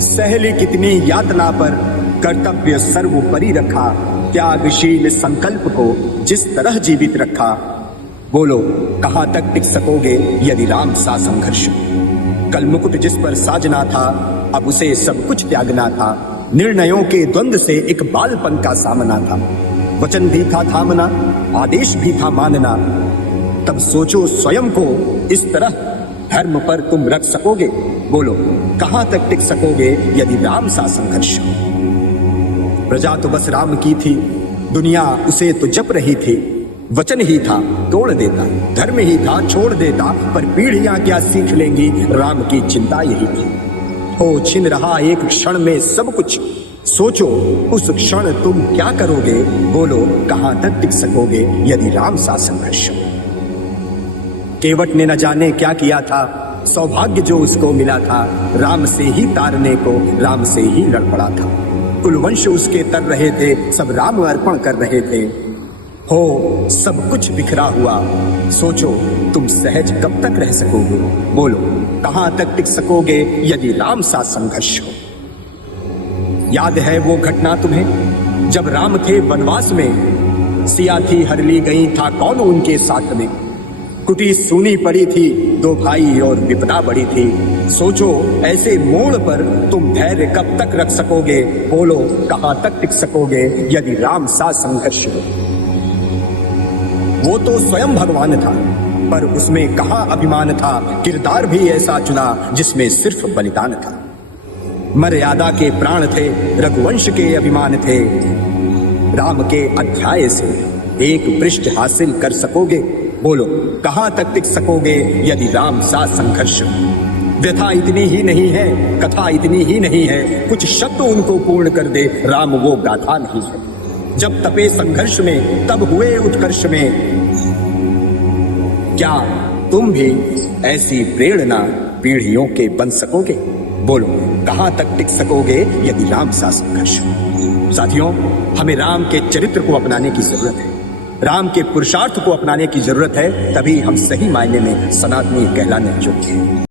सहली कितनी यातना पर कर्तव्य सर्वोपरि रखा, त्यागशील संकल्प को जिस तरह जीवित रखा। बोलो कहां तक टिक सकोगे यदि राम सा संघर्ष। कल मुकुट जिस पर साजना था, अब उसे सब कुछ त्यागना था। निर्णयों के द्वंद्व से एक बालपन का सामना था। वचन भी था थामना, आदेश भी था मानना। तब सोचो स्वयं को इस तरह, धर्म पर तुम रख सकोगे। बोलो कहां तक टिक सकोगे यदि राम सा संघर्ष। प्रजा तो बस राम की थी, दुनिया उसे तो जप रही थी। वचन ही था तोड़ देता, धर्म ही था छोड़ देता, पर पीढ़ियां क्या सीख लेंगी, राम की चिंता यही थी। हो छिन रहा एक क्षण में सब कुछ, सोचो उस क्षण तुम क्या करोगे। बोलो कहां तक टिक सकोगे यदि राम सा संघर्ष। केवट ने न जाने क्या किया था, सौभाग्य जो उसको मिला था, राम से ही तारने को राम से ही लड़ पड़ा था। कुलवंश उसके तर रहे थे, सब राम अर्पण कर रहे थे। हो सब कुछ बिखरा हुआ, सोचो तुम सहज कब तक रह सकोगे। बोलो कहां तक टिक सकोगे यदि राम सा संघर्ष हो। याद है वो घटना तुम्हें जब राम थे वनवास में, सिया थी हर ली गई, था कौन उनके साथ में। कुटी सूनी पड़ी थी, दो भाई और विपदा बड़ी थी। सोचो ऐसे मोड़ पर तुम धैर्य कब तक रख सकोगे। बोलो कहां तक टिक सकोगे यदि राम सा संघर्ष हो। वो तो स्वयं भगवान था, पर उसमें कहां अभिमान था। किरदार भी ऐसा चुना जिसमें सिर्फ बलिदान था। मर्यादा के प्राण थे, रघुवंश के अभिमान थे। राम के अध्याय से एक पृष्ठ हासिल कर सकोगे। बोलो कहां तक टिक सकोगे यदि राम सा संघर्ष। व्यथा इतनी ही नहीं है, कथा इतनी ही नहीं है, कुछ शब्द उनको पूर्ण कर दे, राम वो गाथा नहीं है। जब तपे संघर्ष में तब हुए उत्कर्ष में। क्या तुम भी ऐसी प्रेरणा पीढ़ियों के बन सकोगे। बोलो कहां तक टिक सकोगे यदि राम सा संघर्ष हो। साथियों, हमें राम के चरित्र को अपनाने की जरूरत है, राम के पुरुषार्थ को अपनाने की जरूरत है, तभी हम सही मायने में सनातनी कहलाने योग्य हैं।